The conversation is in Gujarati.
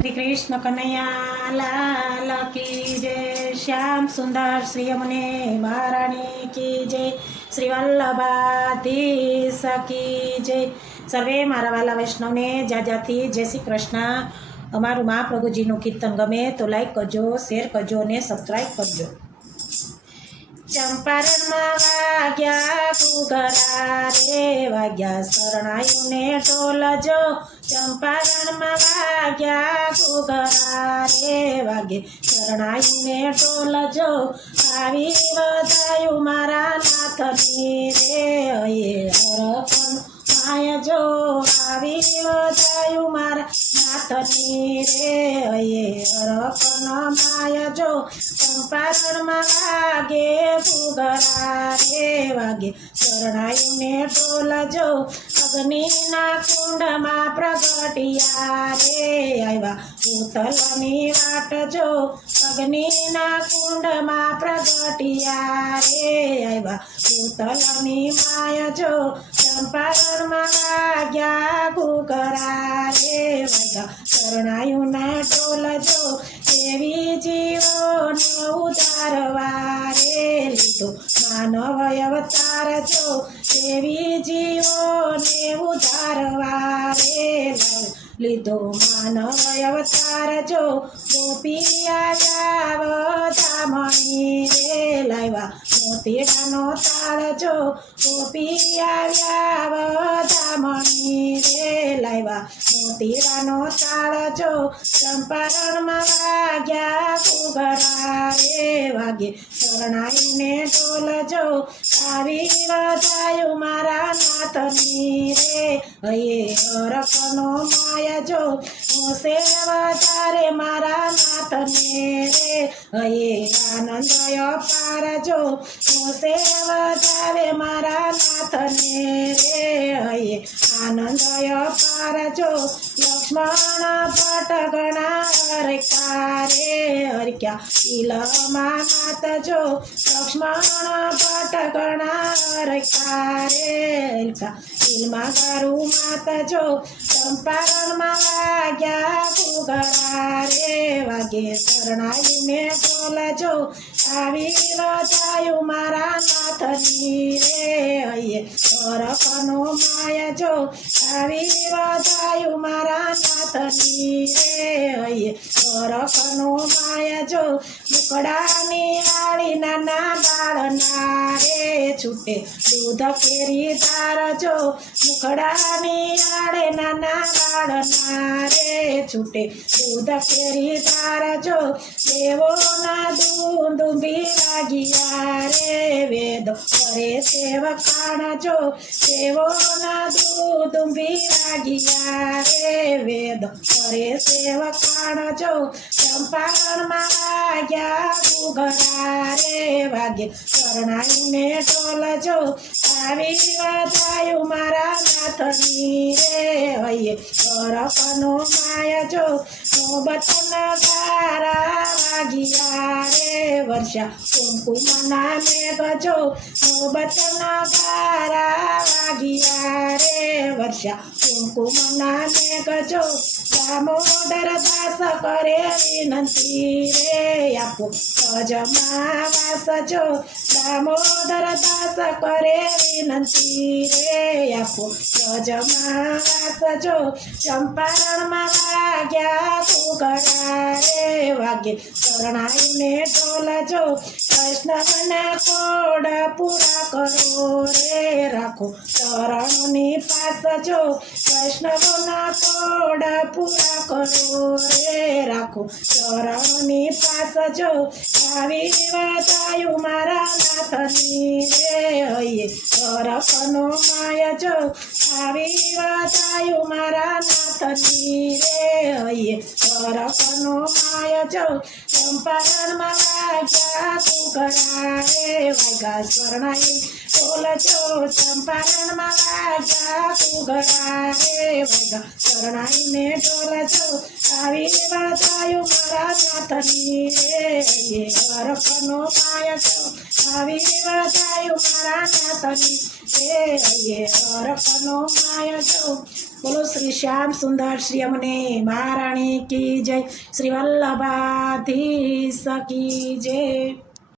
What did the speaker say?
श्री कृष्ण कन्हैया लाल की जय। श्याम सुंदर श्री यमुने महारानी की जय। श्री वल्लभाधीश की जय। सर्वे मारा वाला वैष्णव ने जाजाती जय श्री कृष्ण। अमारू महाप्रभुजीનું કીર્તન ગમે તો લાઈક કરજો, શેર કરજો ને સબસ્ક્રાઈબ કરજો। ચંપારણમાં વાગ્યા ઘૂઘરા રે વાગ્યા શરણાયુને ઢોલજો। ચંપારણમાં વાગ્યા ઘૂઘરા રે વાગે શરણાયુને ઢોલજો। આવી વધાયું મારા નાથની રે હયે હરખન માયજો। આવી વધાયું મારા નાથની રે હયે હરખન માયજો। ચંપારણમાં વાગે ઘૂઘરા રે વાગે શરણાયુને ઢોલજો। અગ્નિના કુંડમાં પ્રગટિયા રે આવ્યા ભૂતલની વાટજો। અગ્નિના કુંડમાં પ્રગટિયા રે આવ્યા ભૂતલની માયજો। ચંપારણમાં વાગ્યા ઘૂઘરા રે વાગ્યા શરણાયુને ઢોલજો। દેવી જીવોને ઉધારવા રે લીધો માનવ અવતારજો। દેવી જીવોને ઉધારવા રે લીધો માનવ અવતારજો। ગોપી આવ્યા વધામણી રે લાવ્યા મોતીડાનો તાળજો। ગોપી આવ્યા વધામણી રે લાવ્યા મોતીડાનો તાળજો। ચંપારણમાં વાગ્યા ઘૂઘરા રે વાગે શરણાયુને ઢોલજો। આવી વધાયું મારા નાથની રે હયે હરખનો માયજો। હોશે વધારે મારા નાથને રે હયે આનંદ અપારજો। હોશે વધારે મારા નાથને રે હયે આનંદ અપારજો। લક્ષ્મણ ભટ્ટ ઘણા હરખ્યા રે હરખ્યા ઈલમાં નાથજો। લક્ષ્મણ ભટ્ટ ઘણા હરખ્યા રે હરખ્યા ઈલમાં ગારું માતજો। ચંપારણમાં વાગ્યા ઘૂઘરા રે વાગે શરણાયુને ઢોલજો। આવી વધાયું મારા નાથની રે હયે હરખનો માયજો। આવી વધાયું મારા નાથની રે હયે હરખનો માયજો। મુકડાની આળી નાના બાળના રે છૂટે દૂધ કેરી ધારજો। મુકડાની આળે નાના બાળના રે છૂટે દૂધ કેરી ધારજો। દેવોના દુંદુંબી લાગ્યા રે વેદ કરે સેવકાણજો। દેવોના દુંદુંબી લાગ્યા રે વેદ કરે સેવકાણજો। ચંપારણમાં વાગ્યા ઘૂઘરા રે વાગે શરણાયુને ઢોલજો। આવી વધાયું મારા નાથની રે હયે હરખનો માયજો। નોબતના ગારા વાગ્યા રે વર્ષા કુમકુમના મેઘજો। નોબતના ગારા વાગ્યા રે વર્ષા કુમકુમના મેઘજો। દામોદર દાસ કરે વિનંતી રે આપો સજમાં વાસજો। દામોદર દાસ કરે વિનંતી રે આપો સજમાં વાસજો। ચંપારણમાં વાગ્યા ઘૂઘરા રે વાગે શરણાયુને ઢોલજો। વૈષ્ણવના કોડ પૂરા કરો રે રાખો ચરણોની પાસજો। વૈષ્ણવના કોડ પૂરા કરો રે રાખો ચરણોની પાસજો। આવી વધાયું મારા નાથની રે હયે હરખનો માયજો। આવી વધાયું મારા નાથની રે હયે હરખનો માયજો। ચંપારણમાં વાગ્યા ઘૂઘરા રે વાગ્યા શરણાયુ ઢોલજો। ચંપારણમાં વાગ્યા ઘૂઘરા રે વાગ્યા શરણાયુને ઢોલજો। આવી વધાયું મારા નાથની રે હયે હરખનો માયજો। આવી વધાયું મારા નાથની રે હયે હરખનો માયજો। બોલો શ્રી શ્યામ સુંદર શ્રી અમને મહારાણી કી જય, શ્રી વલ્લભાધીશ કી જય.